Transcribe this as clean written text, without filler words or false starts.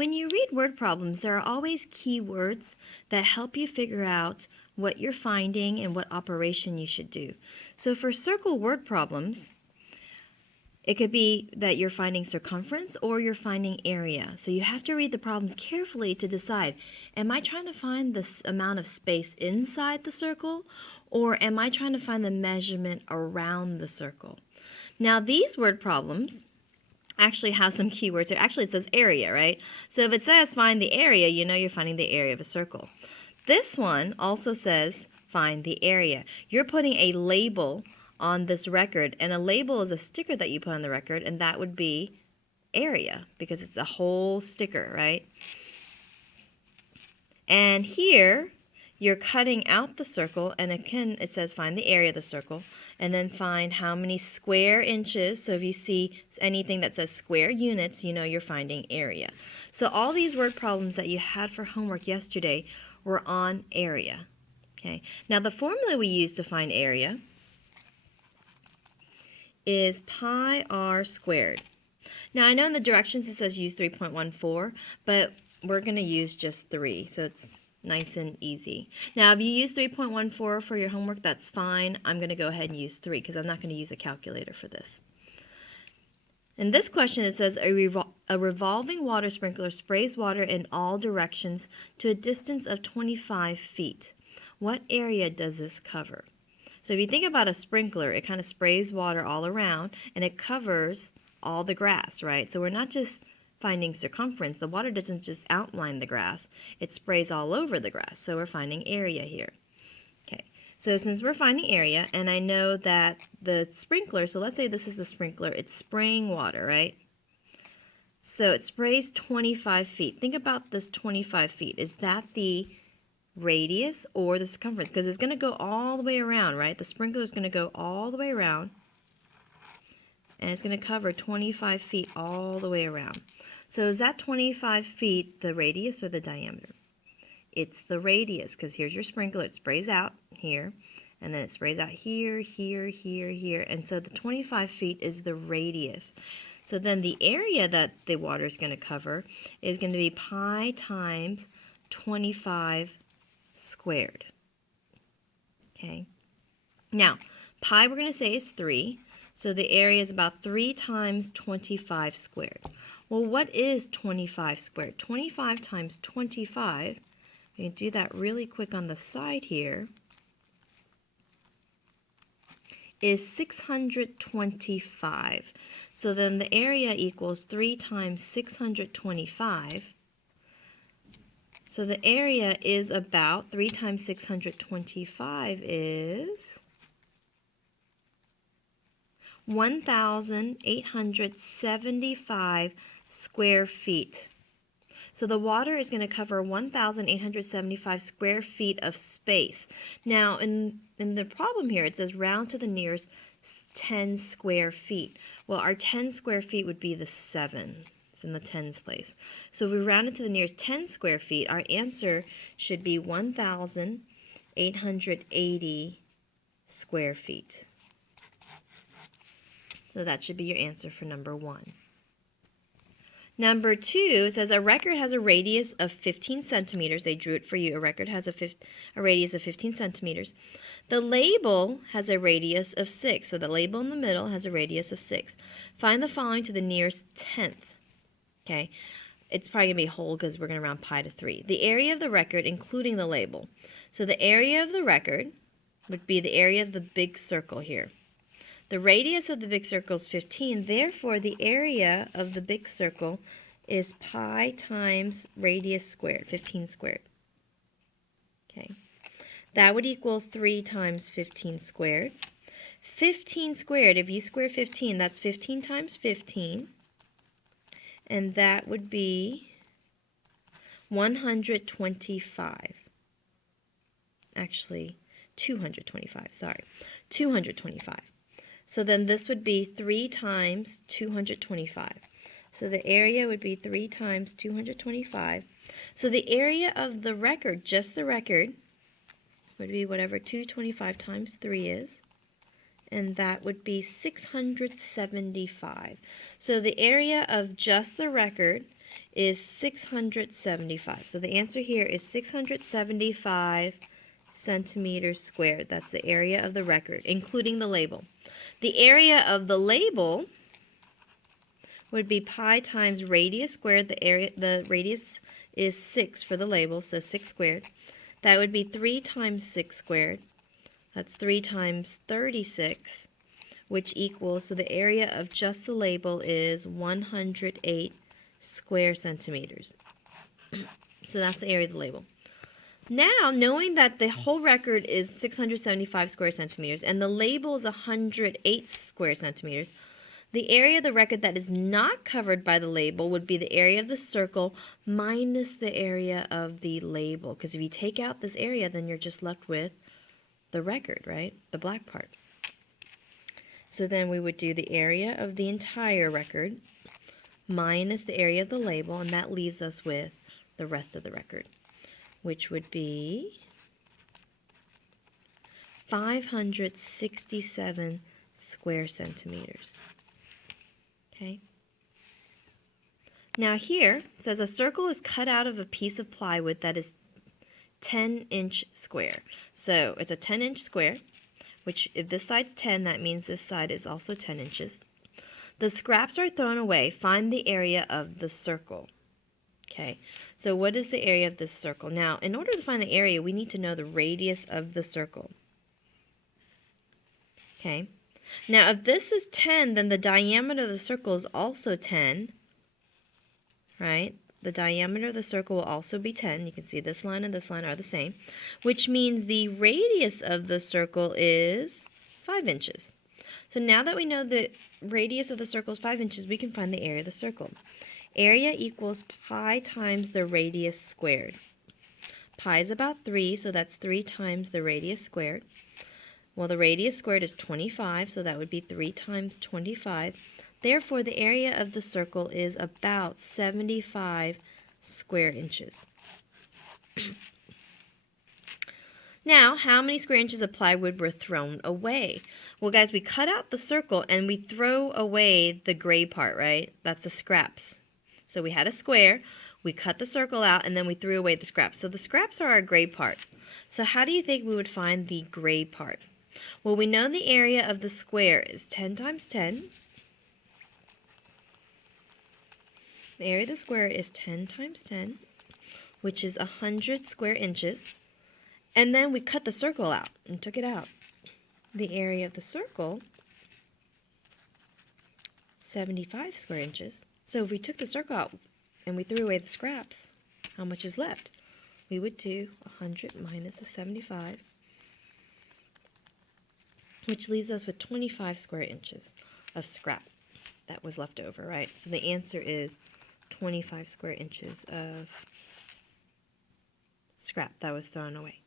When you read word problems, there are always key words that help you figure out what you're finding and what operation you should do. So for circle word problems, it could be that you're finding circumference or you're finding area. So you have to read the problems carefully to decide, am I trying to find the amount of space inside the circle, or am I trying to find the measurement around the circle? Now these word problems actually have some keywords here. Actually, it says area, right? So if it says find the area, you know you're finding the area of a circle. This one also says find the area. You're putting a label on this record, and a label is a sticker that you put on the record, and that would be area because it's a whole sticker, right? And here you're cutting out the circle, and again it says find the area of the circle, and then find how many square inches. So if you see anything that says square units, you know you're finding area. So all these word problems that you had for homework yesterday were on area. Okay. Now the formula we use to find area is pi r squared. Now I know in the directions it says use 3.14, but we're going to use just 3, so it's nice and easy. Now if you use 3.14 for your homework, that's fine. I'm going to go ahead and use 3 because I'm not going to use a calculator for this. In this question it says a revolving water sprinkler sprays water in all directions to a distance of 25 feet. What area does this cover? So if you think about a sprinkler, it kind of sprays water all around and it covers all the grass, right? So we're not just finding circumference. The water doesn't just outline the grass. It sprays all over the grass. So we're finding area here. Okay. So since we're finding area, and I know that the sprinkler, so let's say this is the sprinkler, it's spraying water, right? So it sprays 25 feet. Think about this 25 feet. Is that the radius or the circumference? Because it's going to go all the way around, right? The sprinkler is going to go all the way around, and it's going to cover 25 feet all the way around. So is that 25 feet the radius or the diameter? It's the radius, because here's your sprinkler. It sprays out here, and then it sprays out here, here, here, here. And so the 25 feet is the radius. So then the area that the water is going to cover is going to be pi times 25 squared. Okay. Now, pi we're going to say is 3. So the area is about 3 times 25 squared. Well, what is 25 squared? 25 times 25, we can do that really quick on the side here, is 625. So then the area equals 3 times 625. So the area is about 3 times 625 is 1,875 square feet. So the water is going to cover 1,875 square feet of space. Now in the problem here it says round to the nearest 10 square feet. Well, our 10 square feet would be the 7. It's in the tens place. So if we round it to the nearest 10 square feet, our answer should be 1,880 square feet. So that should be your answer for number 1. Number 2 says a record has a radius of 15 centimeters. They drew it for you. A record has a radius of 15 centimeters. The label has a radius of 6. So the label in the middle has a radius of 6. Find the following to the nearest tenth. Okay. It's probably going to be whole because we're going to round pi to 3. The area of the record, including the label. So the area of the record would be the area of the big circle here. The radius of the big circle is 15, therefore the area of the big circle is pi times radius squared, 15 squared. Okay, that would equal 3 times 15 squared. 15 squared, if you square 15, that's 15 times 15, and that would be 125. Actually, 225, sorry, 225. So then this would be 3 times 225. So the area would be 3 times 225. So the area of the record, just the record, would be whatever 225 times 3 is. and that would be 675. So the area of just the record is 675. So the answer here is 675 centimeters squared. That's the area of the record, including the label. The area of the label would be pi times radius squared. The radius is 6 for the label, so 6 squared. That would be 3 times 6 squared. That's 3 times 36, which equals, so the area of just the label is 108 square centimeters. So that's the area of the label. Now, knowing that the whole record is 675 square centimeters and the label is 108 square centimeters, the area of the record that is not covered by the label would be the area of the circle minus the area of the label. Because if you take out this area, then you're just left with the record, right? The black part. So then we would do the area of the entire record minus the area of the label, and that leaves us with the rest of the record, which would be 567 square centimeters. Okay. Now here it says a circle is cut out of a piece of plywood that is 10-inch square. So it's a 10-inch square, which if this side's 10, that means this side is also 10 inches. The scraps are thrown away. Find the area of the circle. Okay, so what is the area of this circle? Now, in order to find the area, we need to know the radius of the circle. Okay, now if this is 10, then the diameter of the circle is also 10, right? The diameter of the circle will also be 10. You can see this line and this line are the same, which means the radius of the circle is 5 inches. So now that we know the radius of the circle is 5 inches, we can find the area of the circle. Area equals pi times the radius squared. Pi is about 3, so that's 3 times the radius squared. Well, the radius squared is 25, so that would be 3 times 25. Therefore, the area of the circle is about 75 square inches. Now, how many square inches of plywood were thrown away? Well, guys, we cut out the circle and we throw away the gray part, right? That's the scraps. So we had a square, we cut the circle out, and then we threw away the scraps. So the scraps are our gray part. So how do you think we would find the gray part? Well, we know the area of the square is 10 times 10. The area of the square is 10 times 10, which is 100 square inches. And then we cut the circle out and took it out. The area of the circle, 75 square inches. So if we took the circle out and we threw away the scraps, how much is left? We would do 100 minus the 75, which leaves us with 25 square inches of scrap that was left over, right? So the answer is 25 square inches of scrap that was thrown away.